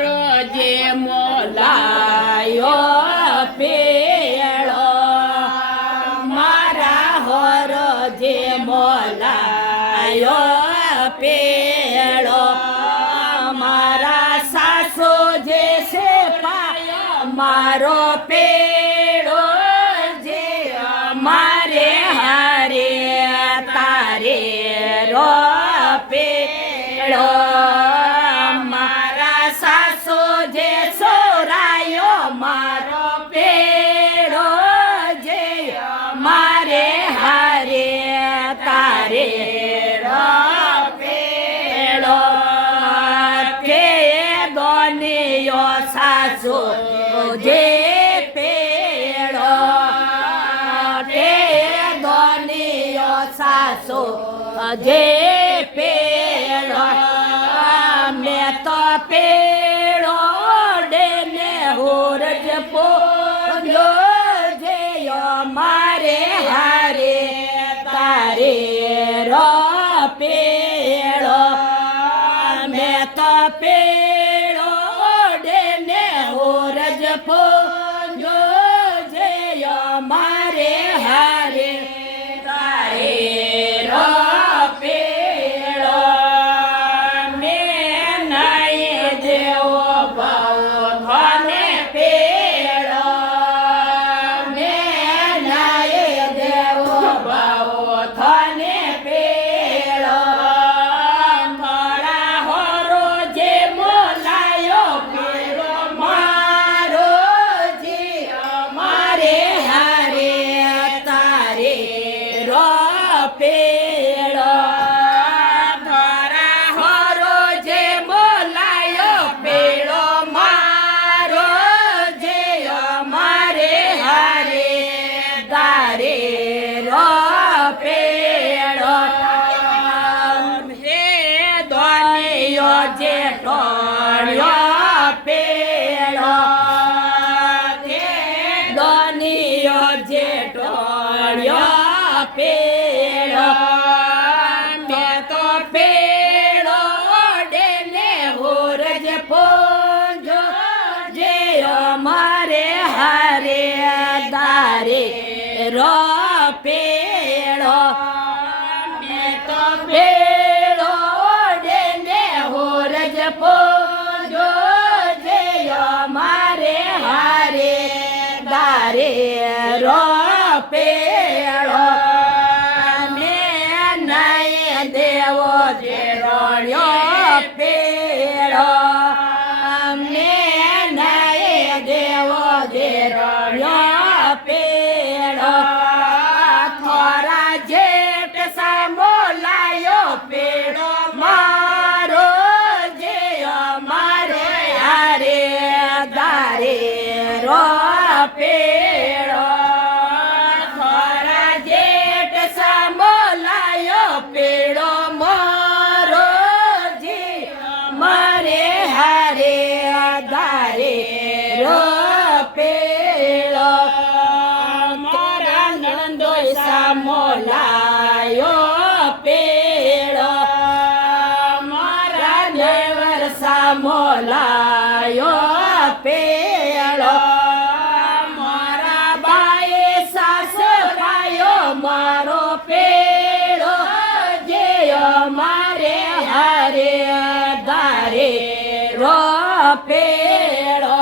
જે મોલાયો પેળો મારા હોર જે મોલાયો પેળો મારા સાસુ જે છે મારો પેળો જે મારે હારે તારે રો પેળો મારા સાસુ જે સોરાયો મારો પેળો જે મારે હારે તારે રો પેળો કે દોનિયો સાસુ જે પેળો કે દોનિયો સાસુ જે પેળો મેં તો પેળો ડેને હોરજ પોલો જે મારે હારે તારે રો પેળો મેં તો પેળો ડેને હોરજ પોલો જે મારે હારે તારે રો પેળો ધરા હોરો જે બોલાયો પેળો મારો જે મારે હારે તારે રો પેળો હે દોનિયો જે ટોળ્યો પેળો હે દોનિયો જે ટોળ્યો પેળો મેં તો પેળો ડેને હોરજ પોજો જે મારે હારે દારે રો પેળો મેં તો પેળો ડેને હોરજ પોજો જે મારે હારે દારે રો પેળો દેવો જે રોળ્યો પેળો અમને નાય દેવો જે રોળ્યો પેળો થોરા જેઠ સામોલાયો પેળો મારો જે મારે હારે દારે રો પેળો થોરા જેઠ સામોલાયો પેળો મારો જે મારે હારે દારે રો પેળો મારા નણંદોય સામોલાયો પેળો મારા દેવર સામોલાયો પેળો મારા બાએ સાસરાયો મારો પેળો જે મારે હારે દારે રો પેળો